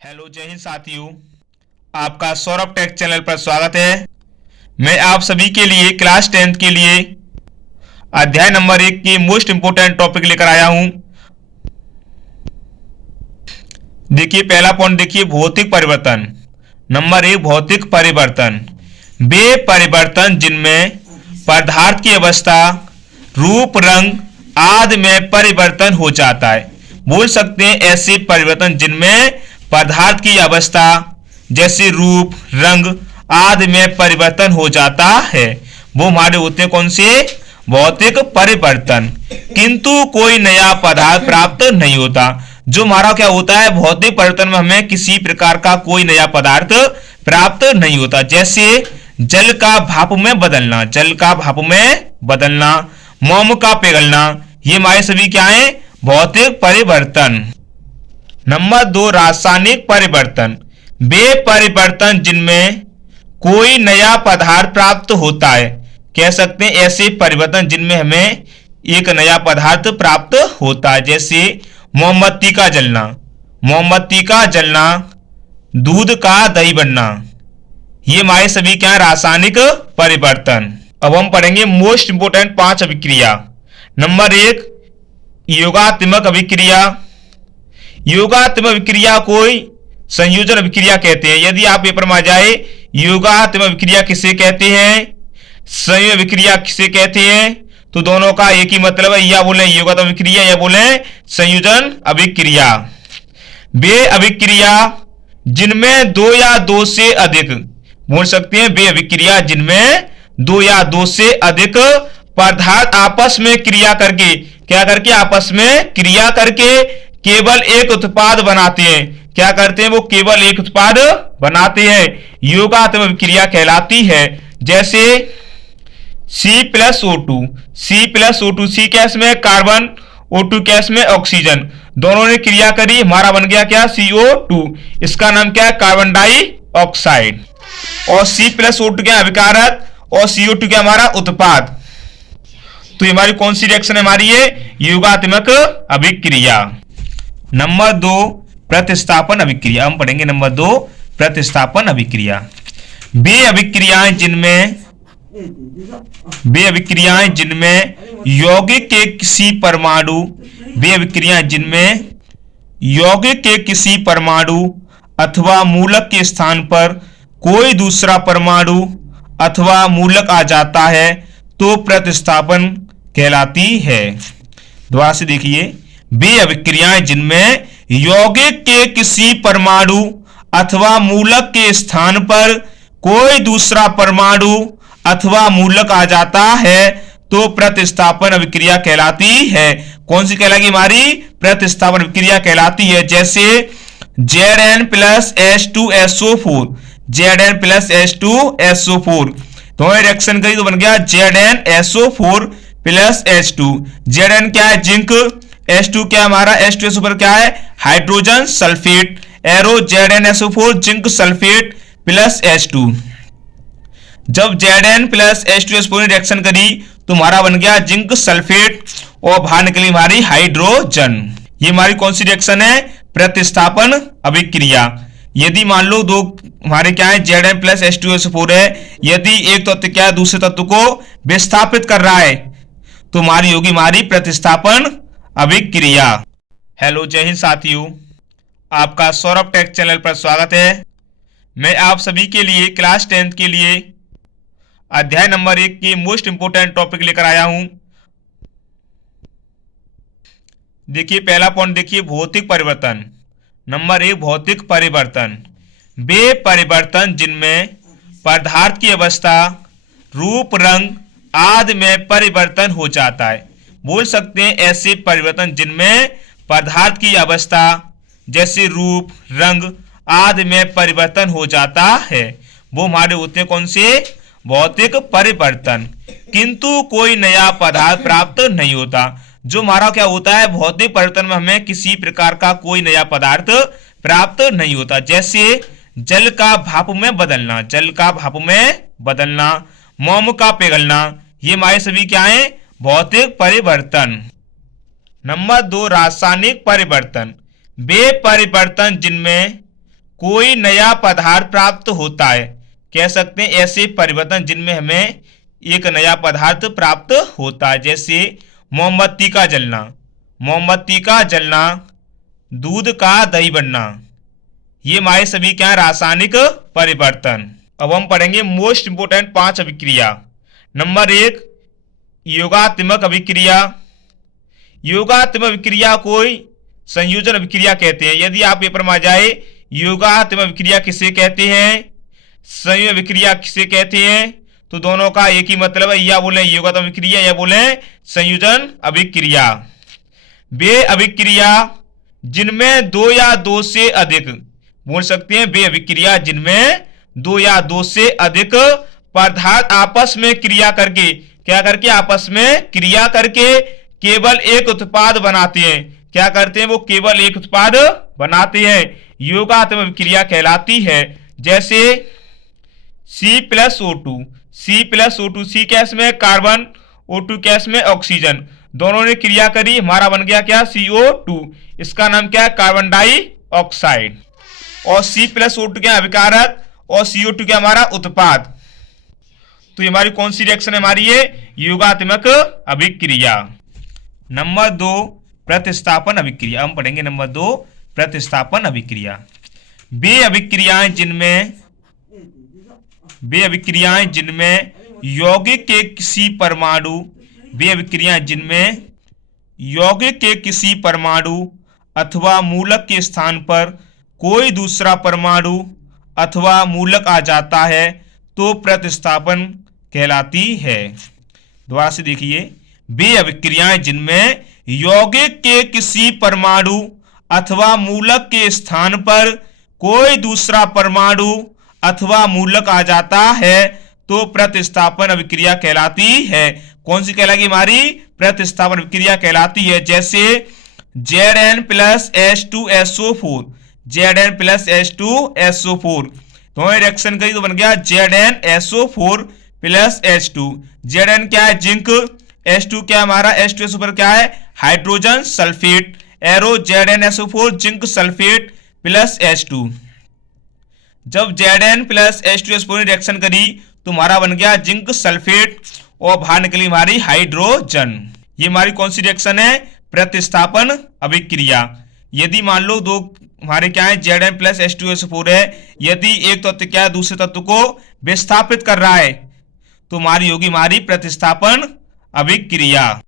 Hello जय हिंद साथियों, आपका सौरभ टेक चैनल पर स्वागत है। मैं आप सभी के लिए क्लास 10th के लिए अध्याय नंबर 1 की मोस्ट इंपोर्टेंट टॉपिक लेकर आया हूं। देखिए पहला पॉइंट, देखिए भौतिक परिवर्तन। नंबर 1, भौतिक परिवर्तन। वे परिवर्तन जिनमें पदार्थ की अवस्था, रूप, रंग आदि में परिवर्तन हो जाता है। बोल सकते हैं ऐसे परिवर्तन जिनमें पदार्थ की अवस्था जैसे रूप, रंग आदि में परिवर्तन हो जाता है, वो हमारे होते हैं कौन से? भौतिक परिवर्तन। किंतु कोई नया पदार्थ प्राप्त नहीं होता। जो हमारा क्या होता है, भौतिक परिवर्तन में हमें किसी प्रकार का कोई नया पदार्थ प्राप्त नहीं होता। जैसे जल का भाप में बदलना, जल का भाप में बदलना, मोम का पिघलना, ये हमारे सभी क्या है? भौतिक परिवर्तन। नंबर 2, रासायनिक परिवर्तन। वे परिवर्तन जिनमें कोई नया पदार्थ प्राप्त होता है। कह सकते हैं ऐसे परिवर्तन जिनमें हमें एक नया पदार्थ प्राप्त होता है। जैसे मोमबत्ती का जलना, मोमबत्ती का जलना, दूध का दही बनना, ये हमारे सभी क्या है? रासायनिक परिवर्तन। अब हम पढ़ेंगे मोस्ट इंपोर्टेंट 5 अभिक्रिया। नंबर 1, योगात्मक अभिक्रिया। योगात्मक अभिक्रिया कोई संयोजन अभिक्रिया कहते हैं। यदि आप पेपर में आ जाए, योगात्मक अभिक्रिया किसे कहते हैं, संयोजन अभिक्रिया किसे कहते हैं, तो दोनों का एक ही मतलब है। या बोले योगात्मक अभिक्रिया या बोले संयोजन अभिक्रिया। वे अभिक्रिया जिनमें 2 या 2 से अधिक, बोल सकते हैं वे अभिक्रिया जिनमें 2 या 2 से अधिक पदार्थ आपस में क्रिया करके, क्या करके? आपस में क्रिया करके केवल एक उत्पाद बनाते हैं। क्या करते हैं? वो केवल एक उत्पाद बनाते हैं, योगात्मक अभिक्रिया कहलाती है। जैसे C+O2, C+O2, C गैस में कार्बन, O2 गैस में ऑक्सीजन, दोनों ने क्रिया करी, हमारा बन गया क्या? CO2। इसका नाम क्या है? Carbon dioxide. और C+O2 क्या? अभिकारक, और CO2 क्या? हमारा उत्पाद। तो ये हमारी कौन सी रिएक्शन है? हमारी ये योगात्मक अभिक्रिया। नंबर 2, प्रतिस्थापन अभिक्रिया। हम पढ़ेंगे नंबर 2, प्रतिस्थापन अभिक्रिया। वे अभिक्रियाएं जिनमें यौगिक के किसी परमाणु, वे अभिक्रियाएं जिनमें यौगिक के किसी परमाणु अथवा मूलक के स्थान पर कोई दूसरा परमाणु अथवा मूलक आ जाता है तो प्रतिस्थापन कहलाती है। दोबारा से देखिए, वे अभिक्रियाएं जिनमें यौगिक के किसी परमाणु अथवा मूलक के स्थान पर कोई दूसरा परमाणु अथवा मूलक आ जाता है तो प्रतिस्थापन अभिक्रिया कहलाती है। कौन सी कहलाएगी? हमारी प्रतिस्थापन अभिक्रिया कहलाती है। जैसे Zn+H2SO4, Zn+H2SO4, तो रिएक्शन करी तो बन गया ZnSO4+H2। Zn क्या है? जिंक, H2 क्या हमारा? H2SO4 क्या है? Hydrogen sulphate, arrow ZnSO4 zinc sulphate plus H2। जब Zn+H2SO4 ने रिएक्शन करी तो हमारा बन गया जिंक सल्फेट, और बाहर निकली हमारी हाइड्रोजन। ये हमारी कौन सी रिएक्शन है? प्रतिस्थापन अभिक्रिया। यदि मान लो दो हमारे क्या है? Zn+H2SO4 है, यदि एक तत्व क्या है दूसरे तत्व को विस्थापित कर रहा है तो हमारी होगी हमारी प्रतिस्थापन अभिक्रिया। हेलो जय हिंद साथियों, आपका सौरभ टेक चैनल पर स्वागत है। मैं आप सभी के लिए क्लास 10th के लिए अध्याय नंबर 1 की मोस्ट इंपोर्टेंट टॉपिक लेकर आया हूं। देखिए पहला पॉइंट, देखिए भौतिक परिवर्तन। नंबर 1, भौतिक परिवर्तन। वे परिवर्तन जिनमें पदार्थ की अवस्था, रूप, रंग आदि में परिवर्तन हो जाता है। बोल सकते हैं ऐसे परिवर्तन जिनमें पदार्थ की अवस्था जैसे रूप, रंग आदि में परिवर्तन हो जाता है, वो हमारे होते हैं कौन से? भौतिक परिवर्तन। किंतु कोई नया पदार्थ प्राप्त नहीं होता। जो हमारा क्या होता है? भौतिक परिवर्तन में हमें किसी प्रकार का कोई नया पदार्थ प्राप्त नहीं होता। जैसे जल का भाप में बदलना, जल का भाप में बदलना, मोम का पिघलना, ये हमारे सभी क्या है? भौतिक परिवर्तन। नंबर 2, रासायनिक परिवर्तन। वे परिवर्तन जिनमें कोई नया पदार्थ प्राप्त होता है। कह सकते हैं ऐसे परिवर्तन जिनमें हमें एक नया पदार्थ प्राप्त होता है, जैसे मोमबत्ती का जलना, मोमबत्ती का जलना, दूध का दही बनना, ये हमारे सभी क्या रासायनिक परिवर्तन। अब हम पढ़ेंगे मोस्ट इंपोर्टेंट 5 अभिक्रिया। नंबर 1 योगात्मक अभिक्रिया। योगात्मक अभिक्रिया कोई संयोजन अभिक्रिया कहते हैं। यदि आप पेपर में आ जाए योगात्मक अभिक्रिया किसे कहते हैं, संयोजन अभिक्रिया किसे कहते हैं, तो दोनों का एक ही मतलब है, या बोले योगात्मक अभिक्रिया या बोले संयोजन अभिक्रिया। वे अभिक्रिया जिनमें 2 या 2 से अधिक, बोल सकते हैं वे अभिक्रिया जिनमें 2 या 2 से अधिक पदार्थ आपस में क्रिया करके, क्या करके, आपस में क्रिया करके केवल एक उत्पाद बनाते हैं। क्या करते हैं, वो केवल एक उत्पाद बनाते हैं, योगात्मक अभिक्रिया कहलाती है। जैसे C+O2, C+O2, C गैस में कार्बन, O2 गैस में ऑक्सीजन, दोनों ने क्रिया करी, हमारा बन गया क्या, CO2। इसका नाम क्या है, कार्बन डाइऑक्साइड। और C+O2 क्या अभिकारक और CO2 क्या हमारा उत्पाद। तो ये हमारी कौन सी रिएक्शन है, हमारी ये योगात्मक अभिक्रिया। नंबर 2 प्रतिस्थापन अभिक्रिया। हम पढ़ेंगे नंबर 2 प्रतिस्थापन अभिक्रिया। वे अभिक्रियाएं जिनमें यौगिक के किसी परमाणु, वे अभिक्रियाएं जिनमें यौगिक के किसी परमाणु अथवा मूलक के स्थान पर कोई दूसरा परमाणु अथवा मूलक आ जाता है तो प्रतिस्थापन कहलाती है। दोबारा से देखिए, वे अभिक्रियाएं जिनमें यौगिक के किसी परमाणु अथवा मूलक के स्थान पर कोई दूसरा परमाणु अथवा मूलक आ जाता है तो प्रतिस्थापन अभिक्रिया कहलाती है। कौन सी कहलाएगी, हमारी प्रतिस्थापन अभिक्रिया कहलाती है। जैसे Zn+H2SO4, Zn+H2SO4, तो रिएक्शन करी तो बन गया ZnSO4+H2। Zn क्या है, जिंक, H2 क्या हमारा, H2SO4 क्या है, hydrogen sulphate, arrow ZnSO4 zinc sulphate plus H2। जब Zn+H2SO4 रिएक्शन करी तो हमारा बन गया जिंक सल्फेट और बाहर निकली हमारी हाइड्रोजन। ये हमारी कौन सी रिएक्शन है, प्रतिस्थापन अभिक्रिया। यदि मान लो दो हमारे क्या है Zn+H2SO4 है, यदि एक तत्व क्या है दूसरे तत्व को विस्थापित कर रहा है तो हमारी होगी हमारी प्रतिस्थापन अभिक्रिया।